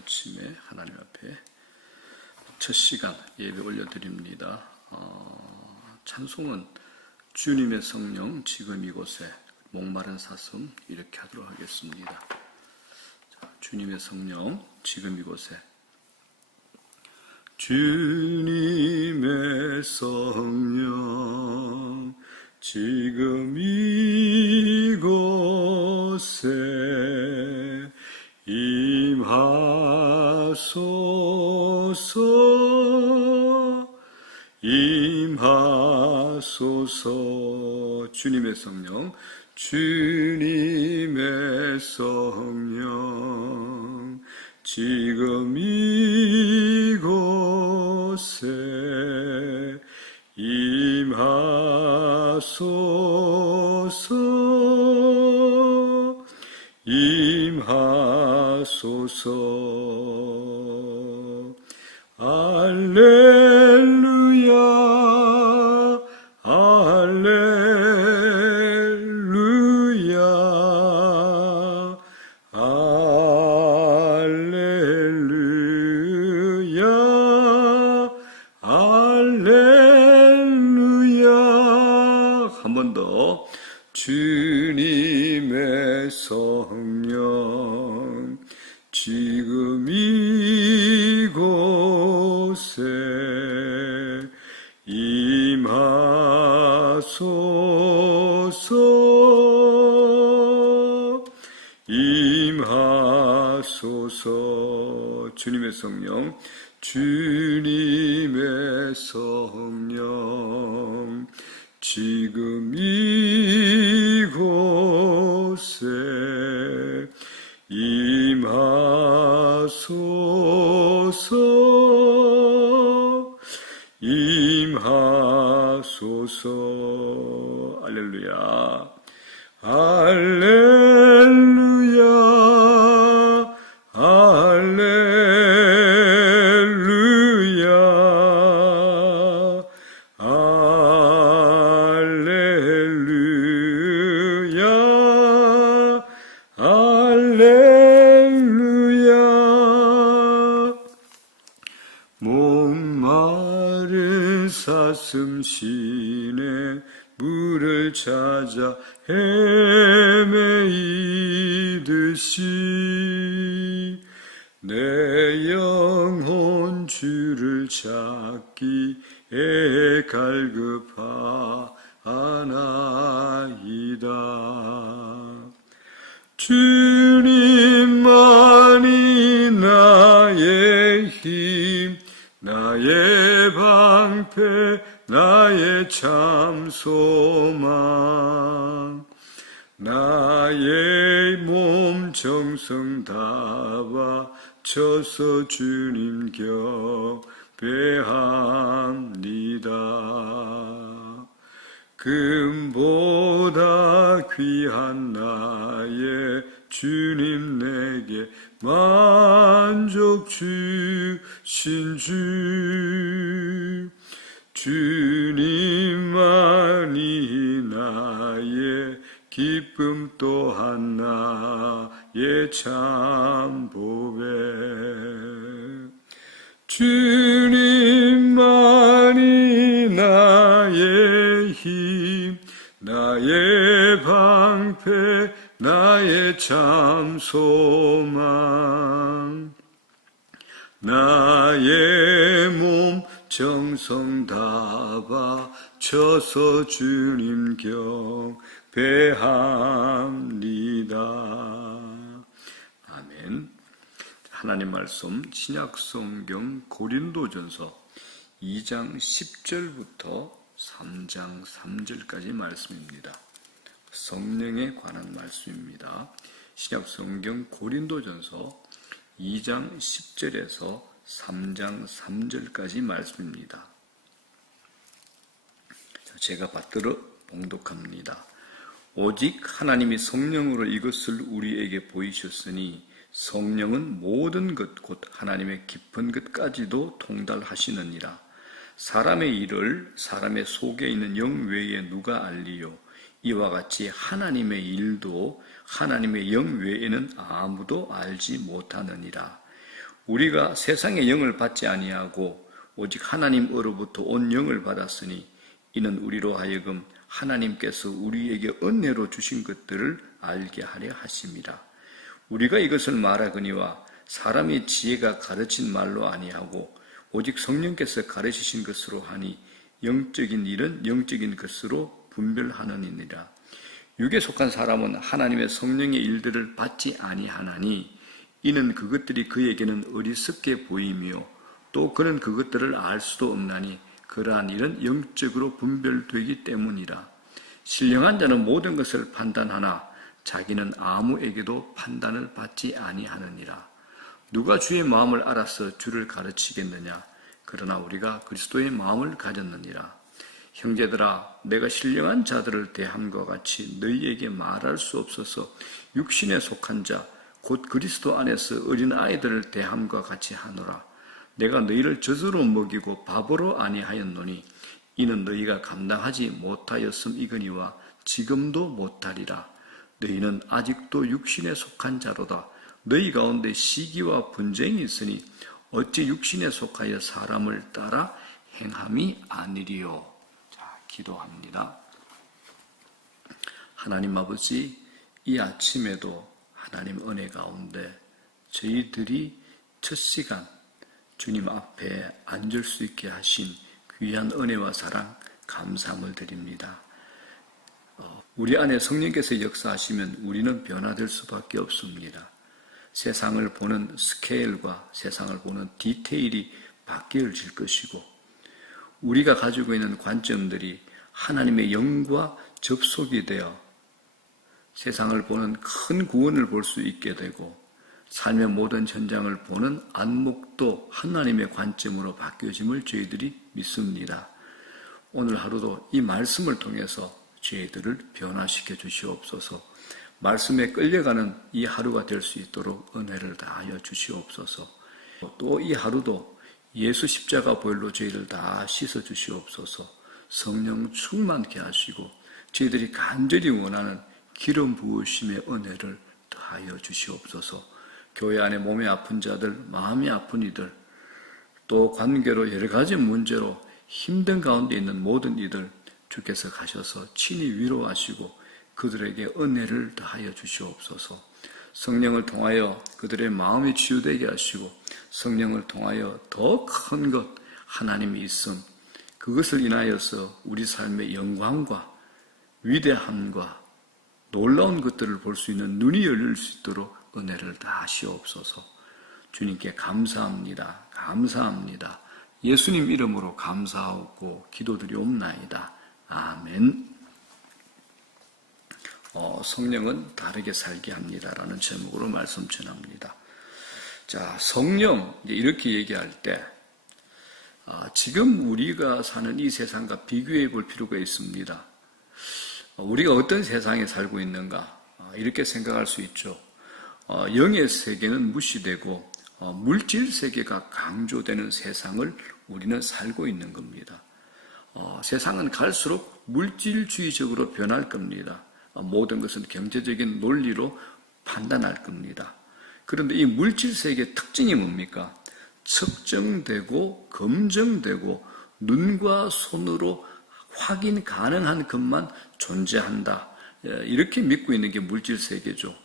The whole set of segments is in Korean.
아침에 하나님 앞에 첫 시간 예배 올려드립니다. 찬송은 주님의 성령 지금 이곳에 목마른 사슴 이렇게 하도록 하겠습니다. 자, 주님의 성령 지금 이곳에 주님의 성령 지금 이곳에 임하소서 주님의 성령 주님의 성령 지금 이곳에 임하소서 알렐루야 알렐루야 알렐루야 알렐루야 한 번 더 주님의 성령 지금 이곳에 임하소서 주님의 성령 주님의 성령 지금 이곳에 임하소서 알렐루야 알렐루야 알렐루야 알렐루야 알렐루야 목마른 사슴 시내 물을 찾아 헤매이듯이 내 영혼 주를 찾기에 갈급하나이다. 주님만이 나의 힘 나의 방패 나의 참 소망 나의 몸 정성 다 바쳐서 주님 경배합니다. 금보다 귀한 나의 주님 내게 만족 주신 주 주님만이 나의 기쁨 또한 나의 참 보배 주님만이 나의 힘 나의 방패 나의 참 소망 나의 몸 정성 다 바쳐서 주님 경배합니다. 아멘. 하나님 말씀 신약성경 고린도전서 2장 10절부터 3장 3절까지 말씀입니다. 성령에 관한 말씀입니다. 신약성경 고린도전서 2장 10절에서 3장 3절까지 말씀입니다. 제가 받들어 봉독합니다. 오직 하나님이 성령으로 이것을 우리에게 보이셨으니 성령은 모든 것 곧 하나님의 깊은 것까지도 통달하시느니라. 사람의 일을 사람의 속에 있는 영 외에 누가 알리요? 이와 같이 하나님의 일도 하나님의 영 외에는 아무도 알지 못하느니라. 우리가 세상의 영을 받지 아니하고 오직 하나님으로부터 온 영을 받았으니 이는 우리로 하여금 하나님께서 우리에게 은혜로 주신 것들을 알게 하려 하심이라. 우리가 이것을 말하거니와 사람의 지혜가 가르친 말로 아니하고 오직 성령께서 가르치신 것으로 하니 영적인 일은 영적인 것으로 분별하느니라. 육에 속한 사람은 하나님의 성령의 일들을 받지 아니하나니 이는 그것들이 그에게는 어리석게 보이며 또 그는 그것들을 알 수도 없나니 그러한 일은 영적으로 분별되기 때문이라. 신령한 자는 모든 것을 판단하나 자기는 아무에게도 판단을 받지 아니하느니라. 누가 주의 마음을 알아서 주를 가르치겠느냐? 그러나 우리가 그리스도의 마음을 가졌느니라. 형제들아, 내가 신령한 자들을 대함과 같이 너희에게 말할 수 없어서 육신에 속한 자, 곧 그리스도 안에서 어린 아이들을 대함과 같이 하노라. 내가 너희를 젖으로 먹이고 밥으로 아니하였노니 이는 너희가 감당하지 못하였음이거니와 지금도 못하리라. 너희는 아직도 육신에 속한 자로다. 너희 가운데 시기와 분쟁이 있으니 어찌 육신에 속하여 사람을 따라 행함이 아니리요. 자, 기도합니다. 하나님 아버지, 이 아침에도 하나님 은혜 가운데 저희들이 첫 시간 주님 앞에 앉을 수 있게 하신 귀한 은혜와 사랑 감사함을 드립니다. 우리 안에 성령께서 역사하시면 우리는 변화될 수밖에 없습니다. 세상을 보는 스케일과 세상을 보는 디테일이 바뀌어질 것이고 우리가 가지고 있는 관점들이 하나님의 영과 접속이 되어 세상을 보는 큰 구원을 볼 수 있게 되고 삶의 모든 현장을 보는 안목도 하나님의 관점으로 바뀌어짐을 저희들이 믿습니다. 오늘 하루도 이 말씀을 통해서 저희들을 변화시켜 주시옵소서. 말씀에 끌려가는 이 하루가 될 수 있도록 은혜를 다하여 주시옵소서. 또 이 하루도 예수 십자가 보혈로 저희를 다 씻어 주시옵소서. 성령 충만케 하시고 저희들이 간절히 원하는 기름 부으심의 은혜를 더하여 주시옵소서. 교회 안에 몸이 아픈 자들, 마음이 아픈 이들, 또 관계로 여러 가지 문제로 힘든 가운데 있는 모든 이들 주께서 가셔서 친히 위로하시고 그들에게 은혜를 더하여 주시옵소서. 성령을 통하여 그들의 마음이 치유되게 하시고 성령을 통하여 더 큰 것 하나님이 있음, 그것을 인하여서 우리 삶의 영광과 위대함과 놀라운 것들을 볼 수 있는 눈이 열릴 수 있도록 은혜를 다하시옵소서. 주님께 감사합니다. 감사합니다. 예수님 이름으로 감사하고 기도드리옵나이다. 아멘. 성령은 다르게 살게 합니다라는 제목으로 말씀 전합니다. 자, 성령 이렇게 얘기할 때 지금 우리가 사는 이 세상과 비교해 볼 필요가 있습니다. 우리가 어떤 세상에 살고 있는가 이렇게 생각할 수 있죠. 영의 세계는 무시되고 물질 세계가 강조되는 세상을 우리는 살고 있는 겁니다. 세상은 갈수록 물질주의적으로 변할 겁니다. 모든 것은 경제적인 논리로 판단할 겁니다. 그런데 이 물질 세계의 특징이 뭡니까? 측정되고 검증되고 눈과 손으로 확인 가능한 것만 존재한다. 이렇게 믿고 있는 게 물질 세계죠.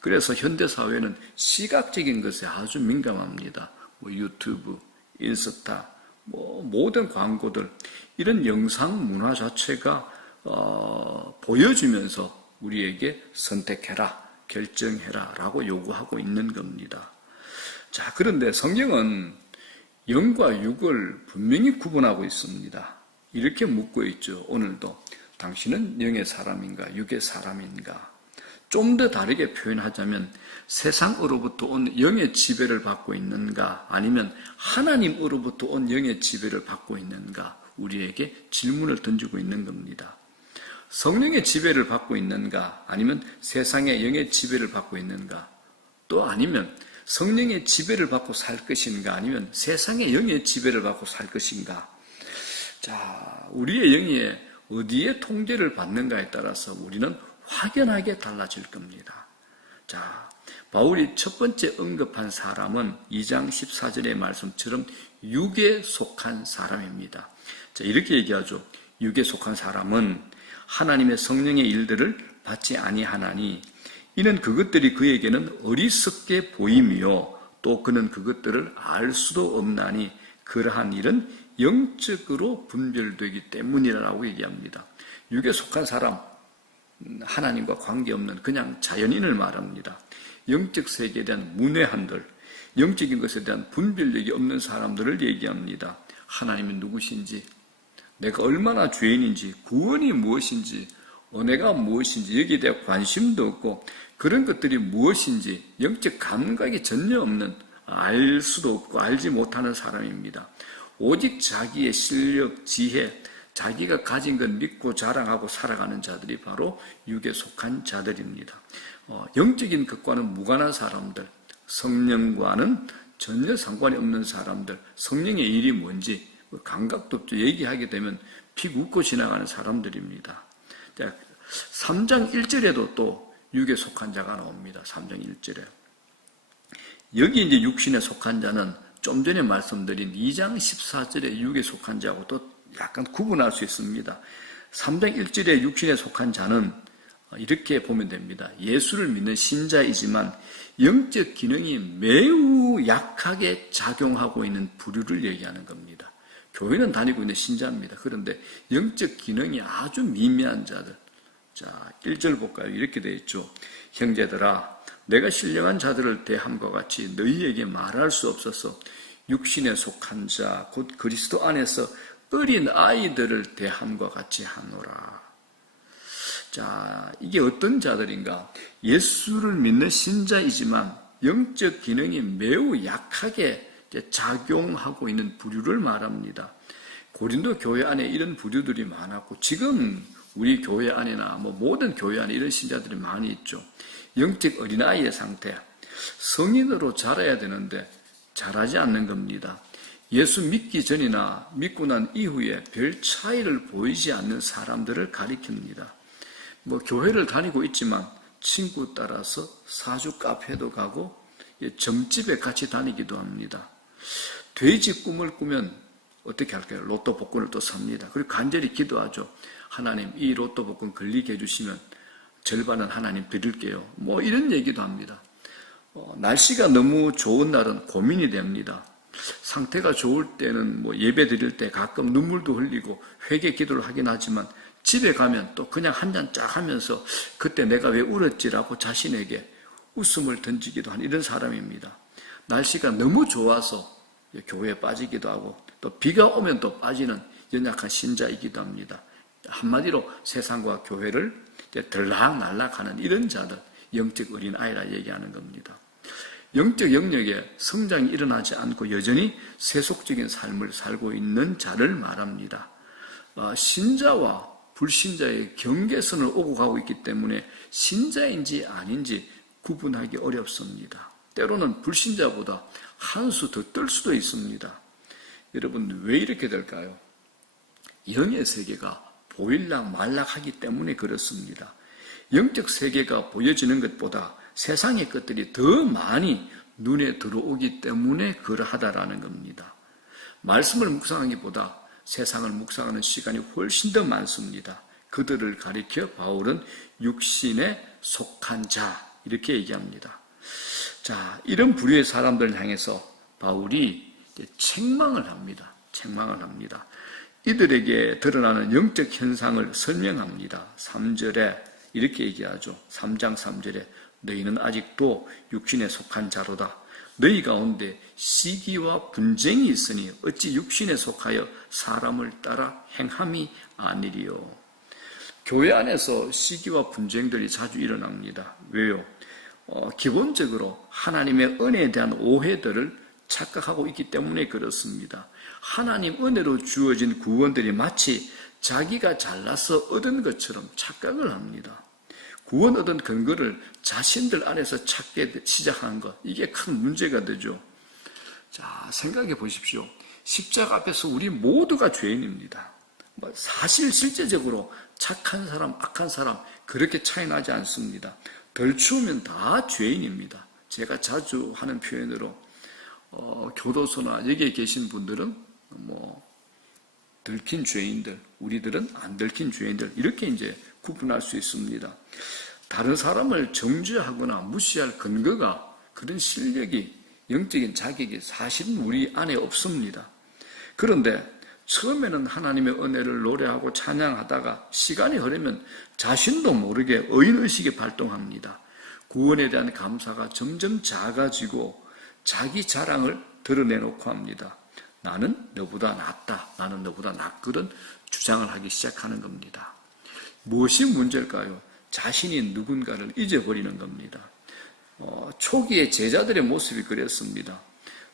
그래서 현대 사회는 시각적인 것에 아주 민감합니다. 유튜브, 인스타, 모든 광고들, 이런 영상 문화 자체가 보여주면서 우리에게 선택해라, 결정해라 라고 요구하고 있는 겁니다. 자, 그런데 성경은 영과 육을 분명히 구분하고 있습니다. 이렇게 묻고 있죠. 오늘도 당신은 영의 사람인가 육의 사람인가? 좀 더 다르게 표현하자면 세상으로부터 온 영의 지배를 받고 있는가 아니면 하나님으로부터 온 영의 지배를 받고 있는가, 우리에게 질문을 던지고 있는 겁니다. 성령의 지배를 받고 있는가 아니면 세상의 영의 지배를 받고 있는가, 또 아니면 성령의 지배를 받고 살 것인가 아니면 세상의 영의 지배를 받고 살 것인가. 자, 우리의 영이 어디에 통제를 받는가에 따라서 우리는 확연하게 달라질 겁니다. 자, 바울이 첫 번째 언급한 사람은 2장 14절의 말씀처럼 육에 속한 사람입니다. 자, 이렇게 얘기하죠. 육에 속한 사람은 하나님의 성령의 일들을 받지 아니하나니 이는 그것들이 그에게는 어리석게 보이며 또 그는 그것들을 알 수도 없나니 그러한 일은 영적으로 분별되기 때문이라고 얘기합니다. 육에 속한 사람, 하나님과 관계없는 그냥 자연인을 말합니다. 영적 세계에 대한 문외한들, 영적인 것에 대한 분별력이 없는 사람들을 얘기합니다. 하나님이 누구신지, 내가 얼마나 죄인인지, 구원이 무엇인지, 은혜가 무엇인지 여기에 대한 관심도 없고 그런 것들이 무엇인지 영적 감각이 전혀 없는, 알 수도 없고 알지 못하는 사람입니다. 오직 자기의 실력, 지혜, 자기가 가진 것 믿고 자랑하고 살아가는 자들이 바로 육에 속한 자들입니다. 영적인 것과는 무관한 사람들, 성령과는 전혀 상관이 없는 사람들, 성령의 일이 뭔지 감각도 없죠. 얘기하게 되면 피 굽고 지나가는 사람들입니다. 3장 1절에도 또 육에 속한 자가 나옵니다. 3장 1절에. 여기 이제 육신에 속한 자는 좀 전에 말씀드린 2장 14절에 육에 속한 자하고 또 약간 구분할 수 있습니다. 3장 1절에 육신에 속한 자는 이렇게 보면 됩니다. 예수를 믿는 신자이지만 영적 기능이 매우 약하게 작용하고 있는 부류를 얘기하는 겁니다. 교회는 다니고 있는 신자입니다. 그런데 영적 기능이 아주 미미한 자들. 자, 1절 볼까요? 이렇게 되어 있죠. 형제들아, 내가 신령한 자들을 대함과 같이 너희에게 말할 수 없어서 육신에 속한 자, 곧 그리스도 안에서 어린 아이들을 대함과 같이 하노라. 자, 이게 어떤 자들인가? 예수를 믿는 신자이지만 영적 기능이 매우 약하게 작용하고 있는 부류를 말합니다. 고린도 교회 안에 이런 부류들이 많았고 지금 우리 교회 안에나 모든 교회 안에 이런 신자들이 많이 있죠. 영적 어린아이의 상태, 성인으로 자라야 되는데 자라지 않는 겁니다. 예수 믿기 전이나 믿고 난 이후에 별 차이를 보이지 않는 사람들을 가리킵니다. 교회를 다니고 있지만 친구 따라서 사주 카페도 가고 점집에 같이 다니기도 합니다. 돼지 꿈을 꾸면 어떻게 할까요? 로또 복권을 또 삽니다. 그리고 간절히 기도하죠. 하나님, 이 로또 복권 걸리게 해주시면 절반은 하나님 드릴게요. 이런 얘기도 합니다. 날씨가 너무 좋은 날은 고민이 됩니다. 상태가 좋을 때는 예배 드릴 때 가끔 눈물도 흘리고 회개 기도를 하긴 하지만 집에 가면 또 그냥 한 잔 쫙 하면서 그때 내가 왜 울었지라고 자신에게 웃음을 던지기도 한 이런 사람입니다. 날씨가 너무 좋아서 교회에 빠지기도 하고 또 비가 오면 또 빠지는 연약한 신자이기도 합니다. 한마디로 세상과 교회를 들락날락하는 이런 자들, 영적 어린아이라 얘기하는 겁니다. 영적 영역에 성장이 일어나지 않고 여전히 세속적인 삶을 살고 있는 자를 말합니다. 신자와 불신자의 경계선을 오고 가고 있기 때문에 신자인지 아닌지 구분하기 어렵습니다. 때로는 불신자보다 한 수 더 뜰 수도 있습니다. 여러분, 왜 이렇게 될까요? 영의 세계가 보일락 말락하기 때문에 그렇습니다. 영적 세계가 보여지는 것보다 세상의 것들이 더 많이 눈에 들어오기 때문에 그러하다라는 겁니다. 말씀을 묵상하기보다 세상을 묵상하는 시간이 훨씬 더 많습니다. 그들을 가리켜 바울은 육신에 속한 자 이렇게 얘기합니다. 자, 이런 부류의 사람들을 향해서 바울이 책망을 합니다. 이들에게 드러나는 영적 현상을 설명합니다. 3절에 이렇게 얘기하죠. 3장 3절에 너희는 아직도 육신에 속한 자로다. 너희 가운데 시기와 분쟁이 있으니 어찌 육신에 속하여 사람을 따라 행함이 아니리요. 교회 안에서 시기와 분쟁들이 자주 일어납니다. 왜요? 기본적으로 하나님의 은혜에 대한 오해들을 착각하고 있기 때문에 그렇습니다. 하나님 은혜로 주어진 구원들이 마치 자기가 잘나서 얻은 것처럼 착각을 합니다. 구원 얻은 근거를 자신들 안에서 찾게 시작하는 것, 이게 큰 문제가 되죠. 자, 생각해 보십시오. 십자가 앞에서 우리 모두가 죄인입니다. 사실 실제적으로 착한 사람, 악한 사람 그렇게 차이 나지 않습니다. 덜 추우면 다 죄인입니다. 제가 자주 하는 표현으로 교도소나 여기에 계신 분들은 들킨 죄인들, 우리들은 안 들킨 죄인들 이렇게 이제 구분할 수 있습니다. 다른 사람을 정죄하거나 무시할 근거가 그런 실력이 영적인 자격이 사실은 우리 안에 없습니다. 그런데 처음에는 하나님의 은혜를 노래하고 찬양하다가 시간이 흐르면 자신도 모르게 의인의식이 발동합니다. 구원에 대한 감사가 점점 작아지고 자기 자랑을 드러내놓고 합니다. 나는 너보다 낫다. 나는 너보다 낫거든. 주장을 하기 시작하는 겁니다. 무엇이 문제일까요? 자신이 누군가를 잊어버리는 겁니다. 초기에 제자들의 모습이 그랬습니다.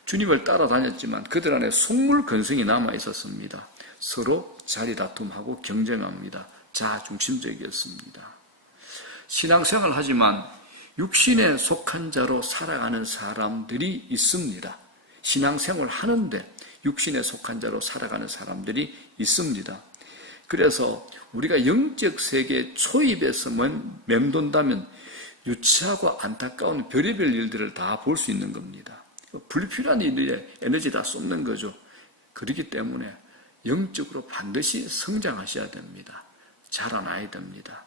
주님을 따라다녔지만 그들 안에 속물 근성이 남아 있었습니다. 서로 자리다툼하고 경쟁합니다. 자중심적이었습니다. 신앙생활을 하지만 육신에 속한 자로 살아가는 사람들이 있습니다. 신앙생활을 하는데 육신에 속한 자로 살아가는 사람들이 있습니다. 그래서 우리가 영적 세계 초입에서만 맴돈다면 유치하고 안타까운 별의별 일들을 다 볼 수 있는 겁니다. 불필요한 일에 에너지 다 쏟는 거죠. 그렇기 때문에 영적으로 반드시 성장하셔야 됩니다. 자라나야 됩니다.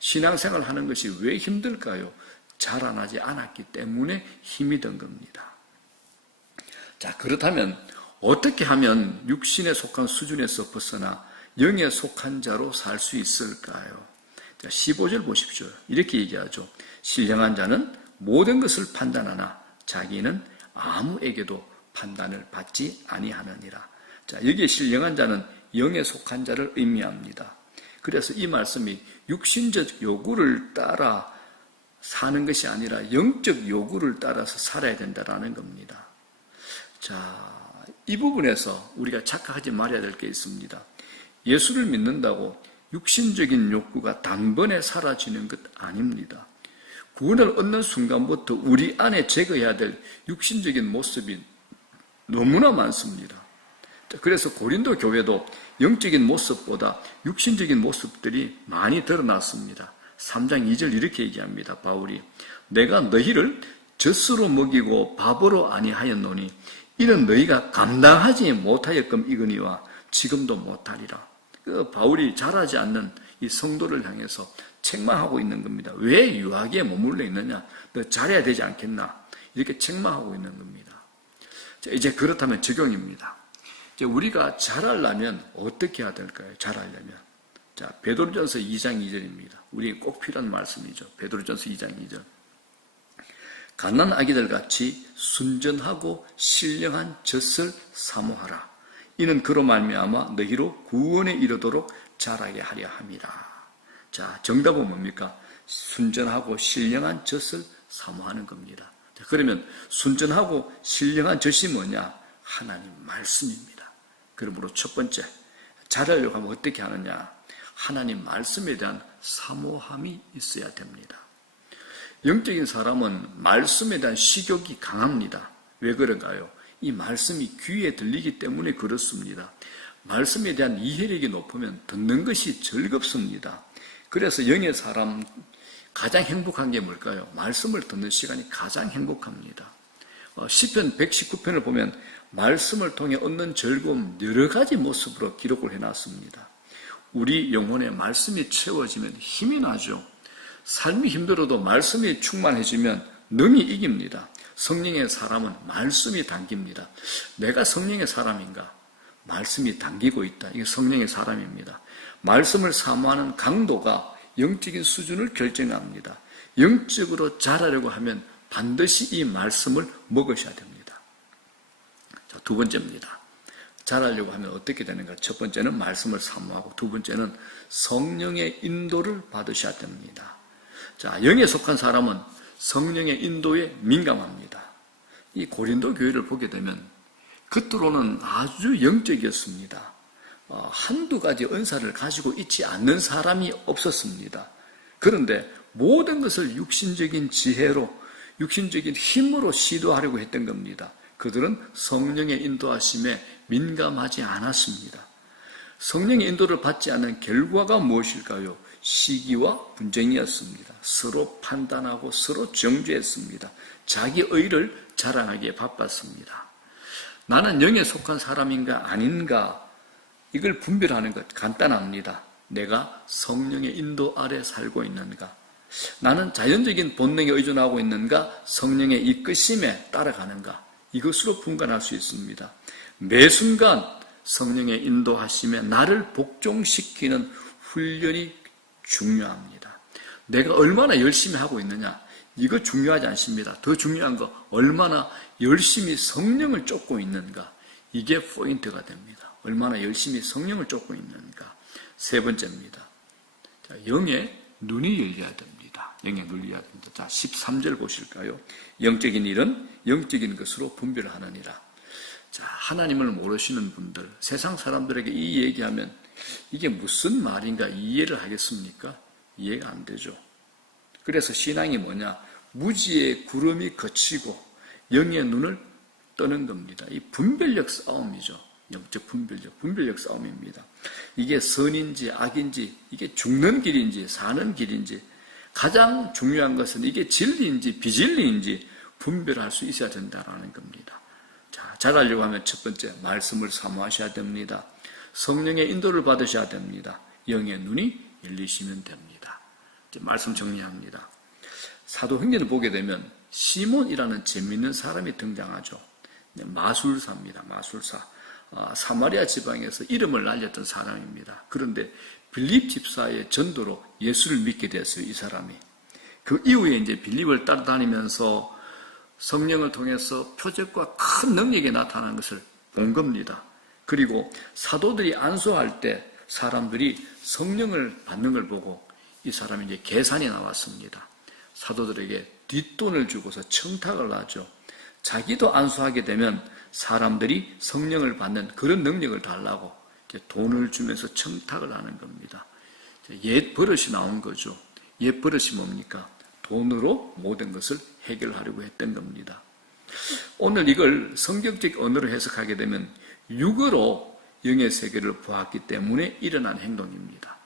신앙생활 하는 것이 왜 힘들까요? 자라나지 않았기 때문에 힘이 든 겁니다. 자, 그렇다면 어떻게 하면 육신에 속한 수준에서 벗어나 영에 속한 자로 살 수 있을까요? 자, 15절 보십시오. 이렇게 얘기하죠. 신령한 자는 모든 것을 판단하나 자기는 아무에게도 판단을 받지 아니하느니라. 자, 여기에 신령한 자는 영에 속한 자를 의미합니다. 그래서 이 말씀이 육신적 요구를 따라 사는 것이 아니라 영적 요구를 따라서 살아야 된다는 겁니다. 자, 이 부분에서 우리가 착각하지 말아야 될 게 있습니다. 예수를 믿는다고 육신적인 욕구가 단번에 사라지는 것 아닙니다. 구원을 얻는 순간부터 우리 안에 제거해야 될 육신적인 모습이 너무나 많습니다. 그래서 고린도 교회도 영적인 모습보다 육신적인 모습들이 많이 드러났습니다. 3장 2절 이렇게 얘기합니다. 바울이 내가 너희를 젖으로 먹이고 밥으로 아니하였노니 이는 너희가 감당하지 못하였금이거니와 지금도 못하리라. 바울이 잘하지 않는 이 성도를 향해서 책망하고 있는 겁니다. 왜 유하게 머물러 있느냐? 너 잘해야 되지 않겠나? 이렇게 책망하고 있는 겁니다. 자, 이제 그렇다면 적용입니다. 이제 우리가 잘하려면 어떻게 해야 될까요? 잘하려면. 자, 베드로전서 2장 2절입니다. 우리에게 꼭 필요한 말씀이죠. 베드로전서 2장 2절. 갓난 아기들 같이 순전하고 신령한 젖을 사모하라. 이는 그로 말미암아 너희로 구원에 이르도록 자라게 하려 함이라. 자, 정답은 뭡니까? 순전하고 신령한 젖을 사모하는 겁니다. 자, 그러면 순전하고 신령한 젖이 뭐냐? 하나님 말씀입니다. 그러므로 첫 번째, 잘하려고 하면 어떻게 하느냐? 하나님 말씀에 대한 사모함이 있어야 됩니다. 영적인 사람은 말씀에 대한 식욕이 강합니다. 왜 그런가요? 이 말씀이 귀에 들리기 때문에 그렇습니다. 말씀에 대한 이해력이 높으면 듣는 것이 즐겁습니다. 그래서 영의 사람 가장 행복한 게 뭘까요? 말씀을 듣는 시간이 가장 행복합니다. 시편 119편을 보면 말씀을 통해 얻는 즐거움 여러 가지 모습으로 기록을 해놨습니다. 우리 영혼에 말씀이 채워지면 힘이 나죠. 삶이 힘들어도 말씀이 충만해지면 능히 이깁니다. 성령의 사람은 말씀이 당깁니다. 내가 성령의 사람인가? 말씀이 당기고 있다. 이게 성령의 사람입니다. 말씀을 사모하는 강도가 영적인 수준을 결정합니다. 영적으로 자라려고 하면 반드시 이 말씀을 먹으셔야 됩니다. 자, 두 번째입니다. 자라려고 하면 어떻게 되는가? 첫 번째는 말씀을 사모하고 두 번째는 성령의 인도를 받으셔야 됩니다. 자, 영에 속한 사람은 성령의 인도에 민감합니다. 이 고린도 교회를 보게 되면 겉으로는 아주 영적이었습니다. 한두 가지 은사를 가지고 있지 않는 사람이 없었습니다. 그런데 모든 것을 육신적인 지혜로, 육신적인 힘으로 시도하려고 했던 겁니다. 그들은 성령의 인도하심에 민감하지 않았습니다. 성령의 인도를 받지 않는 결과가 무엇일까요? 시기와 분쟁이었습니다. 서로 판단하고 서로 정죄했습니다. 자기 의를 자랑하기에 바빴습니다. 나는 영에 속한 사람인가 아닌가, 이걸 분별하는 것 간단합니다. 내가 성령의 인도 아래 살고 있는가? 나는 자연적인 본능에 의존하고 있는가? 성령의 이끄심에 따라가는가? 이것으로 분간할 수 있습니다. 매 순간 성령의 인도하심에 나를 복종시키는 훈련이 중요합니다. 내가 얼마나 열심히 하고 있느냐, 이거 중요하지 않습니다. 더 중요한 거, 얼마나 열심히 성령을 쫓고 있는가, 이게 포인트가 됩니다. 얼마나 열심히 성령을 쫓고 있는가. 세 번째입니다. 자, 영의 눈이 열려야 됩니다. 영의 눈이 열려야 됩니다. 자, 13절 보실까요? 영적인 일은 영적인 것으로 분별하느니라. 자, 하나님을 모르시는 분들, 세상 사람들에게 이 얘기하면 이게 무슨 말인가 이해를 하겠습니까? 이해가 안 되죠. 그래서 신앙이 뭐냐? 무지의 구름이 거치고 영의 눈을 떠는 겁니다. 이 분별력 싸움이죠. 영적 분별력 싸움입니다. 이게 선인지 악인지, 이게 죽는 길인지 사는 길인지, 가장 중요한 것은 이게 진리인지 비진리인지 분별할 수 있어야 된다는 겁니다. 자, 잘하려고 하면 첫 번째, 말씀을 사모하셔야 됩니다. 성령의 인도를 받으셔야 됩니다. 영의 눈이 열리시면 됩니다. 이제 말씀 정리합니다. 사도행전을 보게 되면 시몬이라는 재미있는 사람이 등장하죠. 마술사입니다. 마술사. 사마리아 지방에서 이름을 날렸던 사람입니다. 그런데 빌립 집사의 전도로 예수를 믿게 됐어요. 이 사람이. 그 이후에 이제 빌립을 따라다니면서 성령을 통해서 표적과 큰 능력이 나타나는 것을 본 겁니다. 그리고 사도들이 안수할 때 사람들이 성령을 받는 걸 보고 이 사람이 이제 계산이 나왔습니다. 사도들에게 뒷돈을 주고서 청탁을 하죠. 자기도 안수하게 되면 사람들이 성령을 받는 그런 능력을 달라고 돈을 주면서 청탁을 하는 겁니다. 옛 버릇이 나온 거죠. 옛 버릇이 뭡니까? 돈으로 모든 것을 해결하려고 했던 겁니다. 오늘 이걸 성경적 언어로 해석하게 되면 육으로 영의 세계를 보았기 때문에 일어난 행동입니다.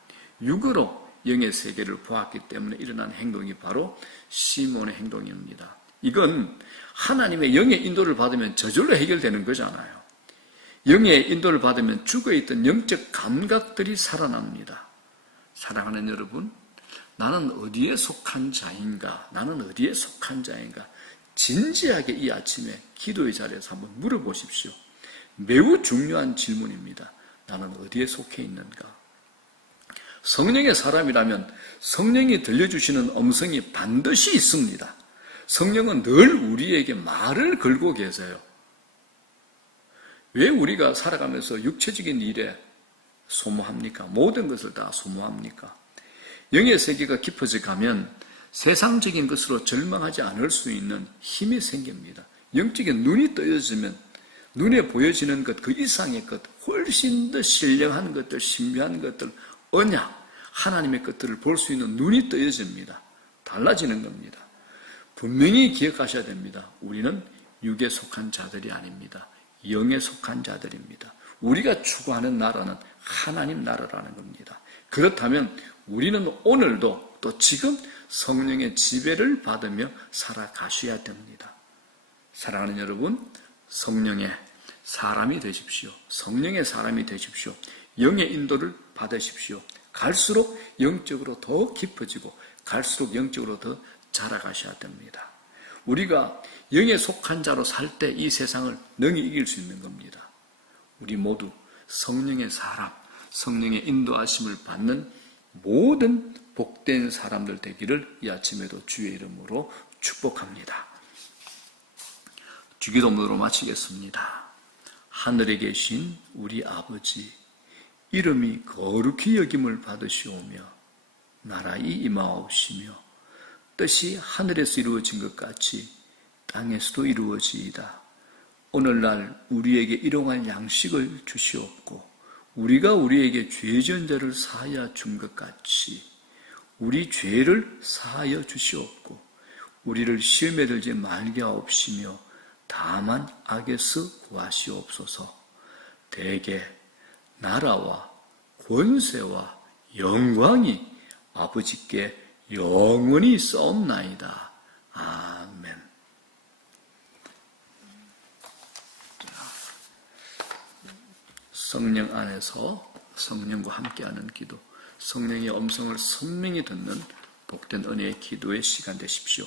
육으로 영의 세계를 보았기 때문에 일어난 행동이 바로 시몬의 행동입니다. 이건 하나님의 영의 인도를 받으면 저절로 해결되는 거잖아요. 영의 인도를 받으면 죽어있던 영적 감각들이 살아납니다. 사랑하는 여러분, 나는 어디에 속한 자인가? 나는 어디에 속한 자인가? 진지하게 이 아침에 기도의 자리에서 한번 물어보십시오. 매우 중요한 질문입니다. 나는 어디에 속해 있는가? 성령의 사람이라면 성령이 들려주시는 음성이 반드시 있습니다. 성령은 늘 우리에게 말을 걸고 계세요. 왜 우리가 살아가면서 육체적인 일에 소모합니까? 모든 것을 다 소모합니까? 영의 세계가 깊어져 가면 세상적인 것으로 절망하지 않을 수 있는 힘이 생깁니다. 영적인 눈이 떠져지면 눈에 보여지는 것, 그 이상의 것, 훨씬 더 신령한 것들, 신비한 것들, 언약, 하나님의 것들을 볼 수 있는 눈이 떠져집니다. 달라지는 겁니다. 분명히 기억하셔야 됩니다. 우리는 육에 속한 자들이 아닙니다. 영에 속한 자들입니다. 우리가 추구하는 나라는 하나님 나라라는 겁니다. 그렇다면 우리는 오늘도 또 지금 성령의 지배를 받으며 살아가셔야 됩니다. 사랑하는 여러분, 성령의 사람이 되십시오. 성령의 사람이 되십시오. 영의 인도를 받으십시오. 갈수록 영적으로 더 깊어지고 갈수록 영적으로 더 자라가셔야 됩니다. 우리가 영에 속한 자로 살 때 이 세상을 능히 이길 수 있는 겁니다. 우리 모두 성령의 사람, 성령의 인도하심을 받는 모든 복된 사람들 되기를 이 아침에도 주의 이름으로 축복합니다. 주기도문으로 마치겠습니다. 하늘에 계신 우리 아버지, 이름이 거룩히 여김을 받으시오며 나라의 임하옵시며 뜻이 하늘에서 이루어진 것 같이 땅에서도 이루어지이다. 오늘날 우리에게 일용할 양식을 주시옵고 우리가 우리에게 죄 지은 자를 사하여 준 것 같이 우리 죄를 사하여 주시옵고 우리를 시험에 들지 말게 하옵시며 다만 악에서 구하시옵소서. 대개 나라와 권세와 영광이 아버지께 영원히 싸움나이다. 아멘. 성령 안에서 성령과 함께하는 기도, 성령의 음성을 선명히 듣는 복된 은혜의 기도의 시간 되십시오.